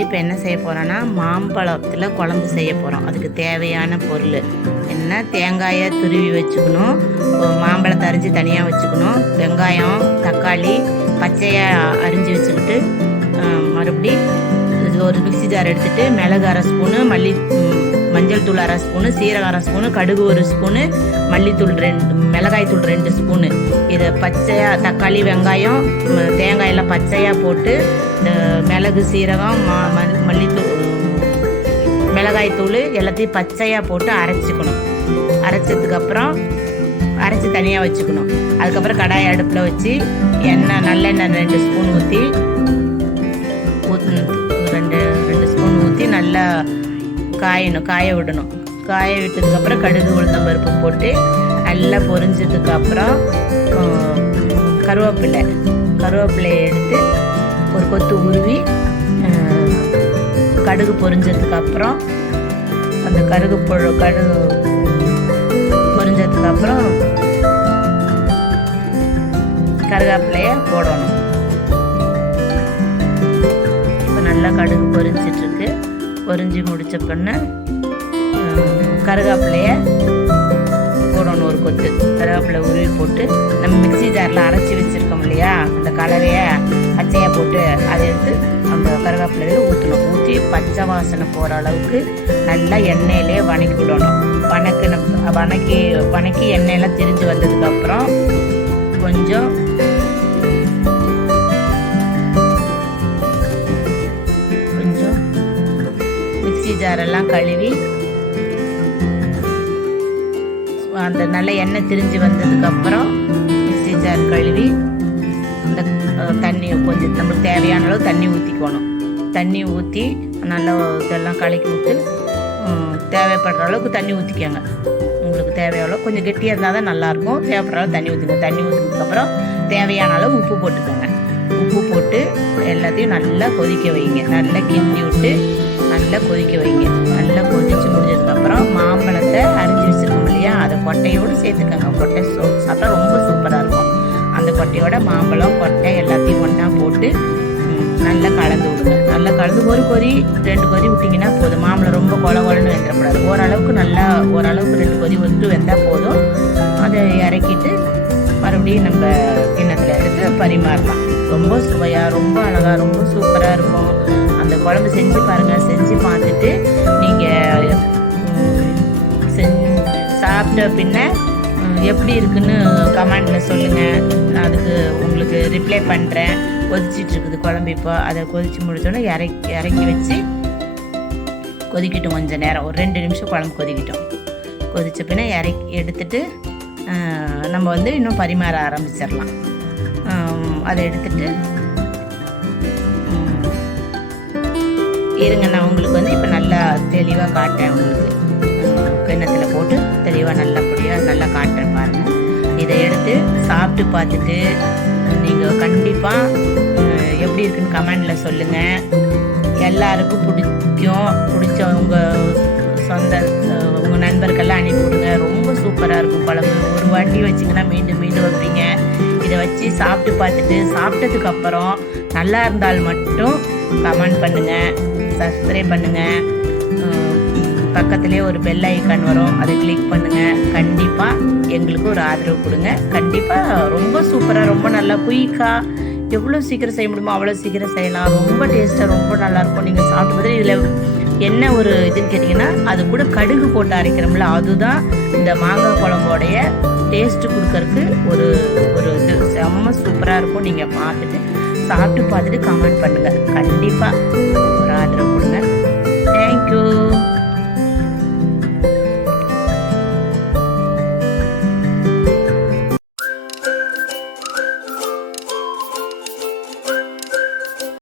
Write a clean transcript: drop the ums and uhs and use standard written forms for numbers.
இப்போ என்ன செய்ய போகிறோன்னா மாம்பழத்தில் குழம்பு செய்ய போகிறோம். அதுக்கு தேவையான பொருள் என்ன, தேங்காயை துருவி வச்சுக்கணும், மாம்பழத்தை அரிஞ்சு தனியாக வச்சுக்கணும், வெங்காயம், தக்காளி பச்சையாக அரிஞ்சு வச்சுக்கிட்டு, மறுபடி இது ஒரு மிக்ஸி ஜார் எடுத்துகிட்டு மிளகு அரை ஸ்பூனு, மஞ்சள் தூள் அரை ஸ்பூனு, சீரகம் அரை ஸ்பூனு, கடுகு ஒரு ஸ்பூனு, மல்லித்தூள் மிளகாய் தூள் 2 ஸ்பூனு. இதை பச்சையாக தக்காளி வெங்காயம் தேங்காயெல்லாம் பச்சையாக போட்டு மிளகு சீரகம் மல்லித்தூள் மிளகாய் தூள் எல்லாத்தையும் பச்சையாக போட்டு அரைச்சிக்கணும். அரைச்சதுக்கப்புறம் அரைச்சி தனியாக வச்சுக்கணும். அதுக்கப்புறம் கடாயை அடுப்பில் வச்சு நல்லெண்ணெய் 2 ஸ்பூன் ஊற்றி 2 ஸ்பூன் ஊற்றி நல்லா காய விடணும். காய விட்டதுக்கப்புறம் கடுகு உளுந்தம் பருப்பு போட்டு நல்லா பொரிஞ்சதுக்கப்புறம் கருவேப்பிலையை எடுத்து ஒரு கொத்து உருவி கடுகு பொரிஞ்சதுக்கப்புறம் அந்த கடுகு பொரிஞ்சதுக்கப்புறம் கருவேப்பிலையை போடணும். இப்போ நல்லா கடுகு பொரிஞ்சிட்ருக்கு. பொரிஞ்சு முடிச்ச பின்ன கருவேப்பிலையை போடணும். ஒரு கொத்து கருவேப்பிலை உருவி போட்டு நம்ம மிக்ஸி ஜாரில் அரைச்சி வச்சுருக்கோம் இல்லையா, அந்த கலவையை பச்சையாக போட்டு அதை எடுத்து அந்த கருவேப்பிலையில் ஊற்றணும். ஊற்றி பச்சை வாசனை போகிற அளவுக்கு நல்லா எண்ணெயிலே வணக்கி விடணும். வணக்கி எண்ணெயெல்லாம் திரிஞ்சு வந்ததுக்கப்புறம் கொஞ்சம் மிக்ஸி ஜாரெல்லாம் கழுவி அந்த நல்ல எண்ணெய் திரிஞ்சு வந்ததுக்கப்புறம் மிக்ஸி ஜார் கழுவி அந்த தண்ணி கொஞ்சம் நம்மளுக்கு தேவையான அளவு தண்ணி ஊற்றிக்கணும். தண்ணி ஊற்றி நல்லா இதெல்லாம் கலக்கி விட்டு தேவைப்படுற அளவுக்கு தண்ணி ஊற்றிக்கோங்க. உங்களுக்கு தேவையான அளவு கொஞ்சம் கெட்டியாக இருந்தால் தான் நல்லாயிருக்கும். தேவைப்படுற அளவு தண்ணி ஊற்றிக்கோங்க. தண்ணி ஊற்றினதுக்கப்புறம் தேவையான அளவு உப்பு போட்டுக்கோங்க. உப்பு போட்டு எல்லாத்தையும் நல்லா கொதிக்க வைங்க. நல்லா கிண்டி விட்டு நல்லா கொதிக்க வைங்க. நல்லா கொதித்து முடிஞ்சதுக்கப்புறம் மாம்பழத்தை அரிஞ்சு வச்சுருக்கோம் இல்லையா, அதை கொட்டையோடு சேர்த்துக்கோங்க. கொட்டை சாப்பிட்டா ரொம்ப சூப்பராக இருக்கும். அந்த கொட்டையோட மாம்பழம் கொட்டை எல்லாத்தையும் ஒன்றா போட்டு நல்லா கலந்து விடுங்க. நல்லா கலந்து ஒரு கொதி 2 கொதி விட்டிங்கன்னா போதும். மாம்பழம் ரொம்ப கொலன்னு வெந்துடக்கூடாது. ஓரளவுக்கு 2 கொதி விட்டு வெந்தால் போதும். அதை இறக்கிட்டு மறுபடியும் நம்ம கிண்ணத்தில் எடுத்து பரிமாறலாம். ரொம்ப சுவையாக, ரொம்ப அழகாக, ரொம்ப சூப்பராக இருக்கும். அந்த குழம்பு செஞ்சு பாருங்கள். செஞ்சு பார்த்துட்டு நீங்கள் சாப்பிட்ட பின்ன எப்படி இருக்குன்னு கமெண்டில் சொல்லுங்கள். நான் அதுக்கு உங்களுக்கு ரிப்ளை பண்ணுறேன். கொதிச்சிட்ருக்குது குழம்பு. இப்போ அதை கொதித்து முடிச்சோன்னே இறக்கி வச்சு கொதிக்கட்டும். கொஞ்சம் நேரம் ஒரு 2 நிமிஷம் குழம்பு கொதிக்கட்டும். கொதித்த பின்ன எடுத்துட்டு நம்ம இன்னும் பரிமாற ஆரம்பிச்சிடலாம். அதை எடுத்துட்டு இருங்க, நான் உங்களுக்கு இப்போ நல்லா தெளிவாக காட்டுறேன். உங்களுக்கு கிண்ணத்தில் போட்டு தெளிவாக நல்லபடியாக நல்லா காட்டுறேன் பாருங்கள். இதை எடுத்து சாப்பிட்டு பார்த்துட்டு நீங்கள் கண்டிப்பாக எப்படி இருக்குன்னு கமெண்டில் சொல்லுங்கள். எல்லாருக்கும் பிடிச்சவங்க உங்கள் நண்பர்கள்லாம் அனுப்பிவிடுங்க. ரொம்ப சூப்பராக இருக்கும் குழம்பு. ஒரு வாட்டி வச்சிங்கன்னா மீண்டும் மீண்டும் வைப்பீங்க. இதை வச்சு சாப்பிட்டு பார்த்துட்டு சாப்பிட்டதுக்கப்புறம் நல்லா இருந்தால் மட்டும் கமெண்ட் பண்ணுங்கள், சப்ஸ்கிரைப் பண்ணுங்கள். பக்கத்துலேயே ஒரு பெல் ஐக்கான் வரும், அதை கிளிக் பண்ணுங்கள். கண்டிப்பாக எங்களுக்கு ஒரு ஆதரவு கொடுங்க. கண்டிப்பாக ரொம்ப சூப்பராக, ரொம்ப நல்லா குயிக்காக எவ்வளோ சீக்கிரம் செய்ய முடியுமோ அவ்வளோ சீக்கிரம் செய்யலாம். ரொம்ப டேஸ்ட்டாக ரொம்ப நல்லாயிருக்கும். நீங்கள் சாப்பிட்டு பார்த்து இதில் என்ன ஒரு இதுன்னு கேட்டிங்கன்னா, அது கூட கடுகு போட்டு அரைக்கிறோம்ல, அதுதான் இந்த மாங்காய் குழம்போடைய டேஸ்ட்டு கொடுக்கறதுக்கு ஒரு இது செம்ம சூப்பராக இருக்கும். நீங்கள் சாப்பிட்டு பார்த்துட்டு கமெண்ட் பண்ணுங்கள். கண்டிப்பாக ஒரு ஆதரவு கொடுங்க. தேங்க்யூ.